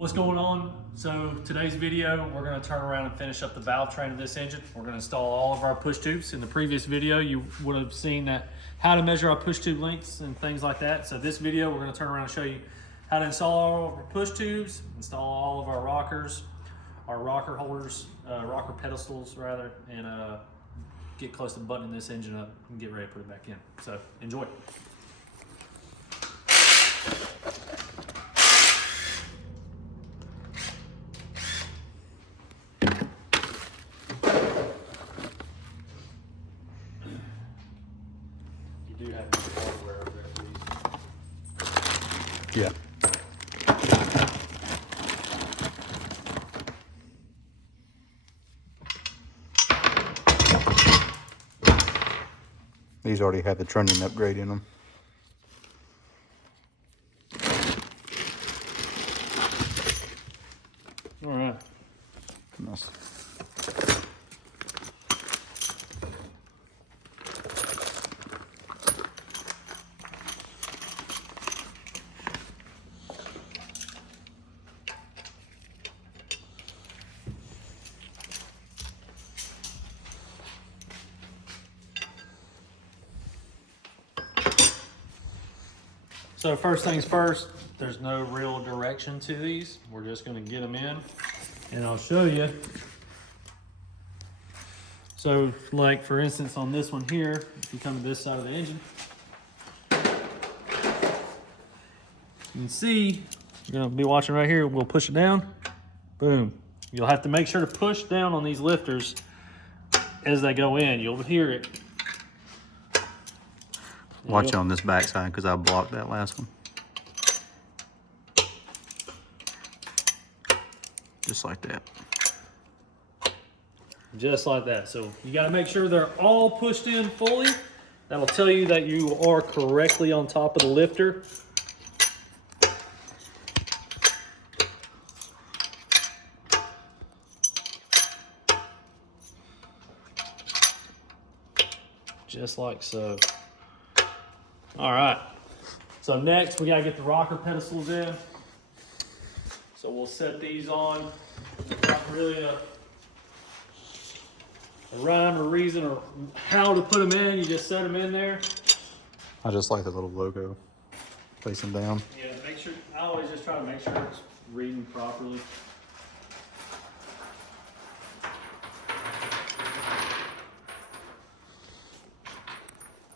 What's going on? So today's video, we're going to turn around and finish up the valve train of this engine. We're going to install all of our push tubes. In the previous video, you would have seen that how to measure our push tube lengths and things like that. So this video, we're going to turn around and show you how to install all of our push tubes, install all of our rockers, our rocker holders, rocker pedestals rather, and get close to buttoning this engine up and get ready to put it back in. So enjoy. You do have new hardware over there, please. Yeah. These already have the trunnion upgrade in them. All right. Nice. So first things first, there's no real direction to these. We're just gonna get them in and I'll show you. So like for instance on this one here, if you come to this side of the engine, you can see, you're gonna be watching right here, we'll push it down, boom. You'll have to make sure to push down on these lifters as they go in. You'll hear it. Watch it on this back side because I blocked that last one. Just like that. Just like that. So you got to make sure they're all pushed in fully. That'll tell you that you are correctly on top of the lifter. Just like so. All right. So next we got to get the rocker pedestals in. So we'll set these on. Not really a rhyme or reason or how to put them in. You just set them in there. I just like the little logo facing down. Yeah, make sure, I always just try to make sure it's reading properly.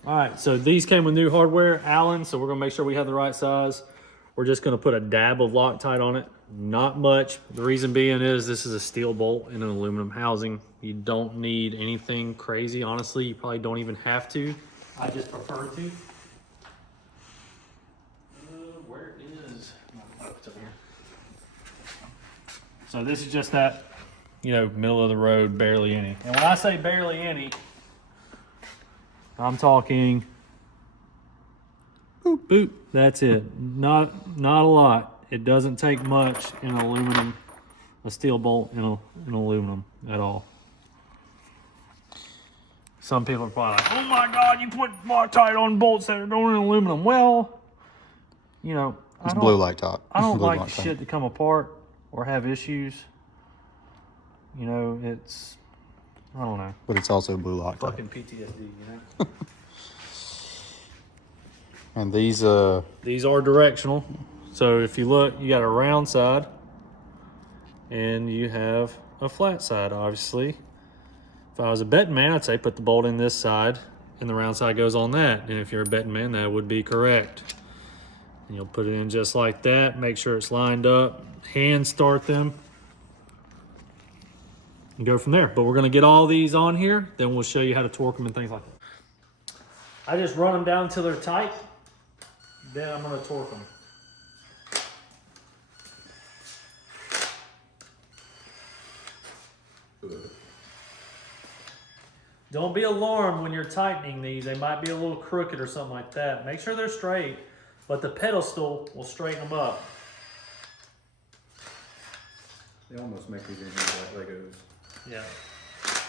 All right, so these came with new hardware, Allen, so we're gonna make sure we have the right size. We're just gonna put a dab of Loctite on it, not much. The reason being is this is a steel bolt in an aluminum housing. You don't need anything crazy, honestly. You probably don't even have to. I just prefer to. Where is my notes over here? So this is just that, you know, middle of the road, barely any. And when I say barely any, I'm talking boop, boop. That's it. Not a lot. It doesn't take much in aluminum, a steel bolt in aluminum at all. Some people are probably like, oh my God, you put Loctite on bolts that are going in aluminum. Well, you know, It's blue light top. I don't Blue like Loctite. shit to come apart or have issues. You know, it's, I don't know. But it's also blue light top. Fucking PTSD, you know? And these These are directional. So if you look, you got a round side and you have a flat side, obviously. If I was a betting man, I'd say put the bolt in this side and the round side goes on that. And if you're a betting man, that would be correct. And you'll put it in just like that. Make sure it's lined up. Hand start them. And go from there. But we're gonna get all these on here. Then we'll show you how to torque them and things like that. I just run them down until they're tight. Then I'm gonna torque them. Don't be alarmed when you're tightening these. They might be a little crooked or something like that. Make sure they're straight, but the pedestal will straighten them up. They almost make these engines like Legos. Yeah.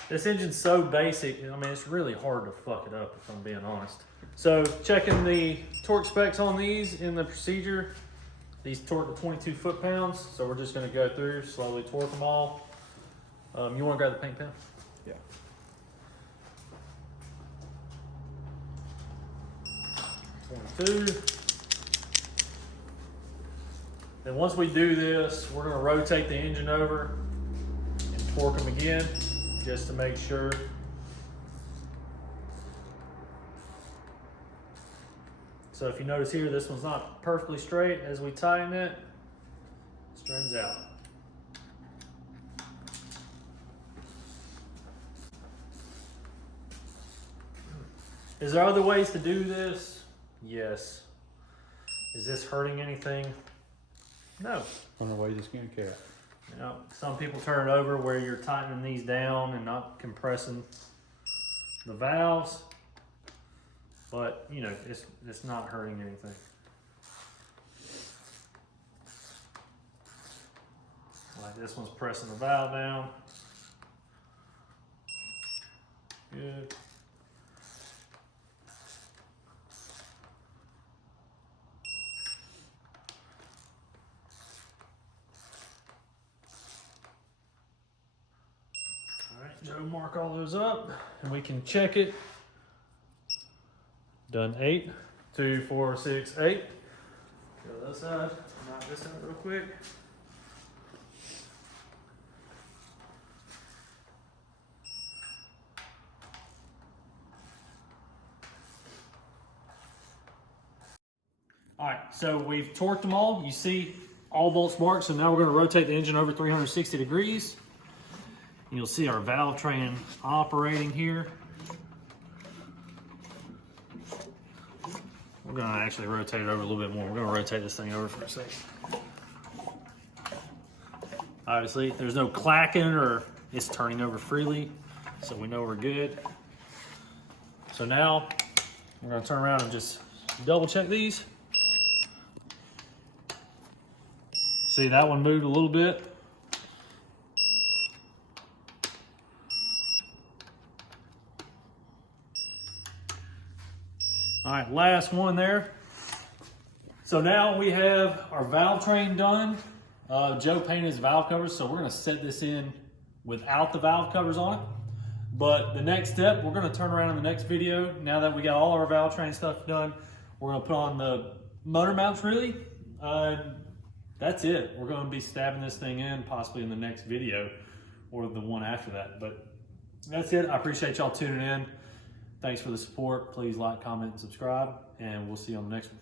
This engine's so basic, I mean, it's really hard to fuck it up if I'm being honest. So checking the torque specs on these in the procedure, These torque to 22 foot-pounds, so we're just gonna go through, slowly torque them all. You wanna grab the paint pen? Yeah. Two. Then once we do this, we're gonna rotate the engine over and torque them again, just to make sure. So if you notice here, this one's not perfectly straight. As we tighten it, it straightens out. Is there other ways to do this? Yes. Is this hurting anything? No. On the way to skin cat. You know, some people turn it over where you're tightening these down and not compressing the valves, but you know, it's not hurting anything. Like this one's pressing the valve down. Good. Joe, mark all those up and we can check it. Done 8, 2, 4, 6, 8. Go to this side, knock this out real quick. All right, so we've torqued them all. You see all bolts marked, so now we're gonna rotate the engine over 360 degrees. You'll see our valve train operating here. We're gonna actually rotate it over a little bit more. We're gonna rotate this thing over for a second. Obviously, there's no clacking or it's turning over freely, so we know we're good. So now, we're gonna turn around and just double check these. See, that one moved a little bit. All right, last one there. So now we have our valve train done. Joe painted his valve covers, so we're gonna set this in without the valve covers on it. But the next step, we're gonna turn around in the next video. Now that we got all our valve train stuff done, we're gonna put on the motor mounts really. That's it. We're gonna be stabbing this thing in possibly in the next video or the one after that. But that's it. I appreciate y'all tuning in. Thanks for the support. Please like, comment, and subscribe, and we'll see you on the next one.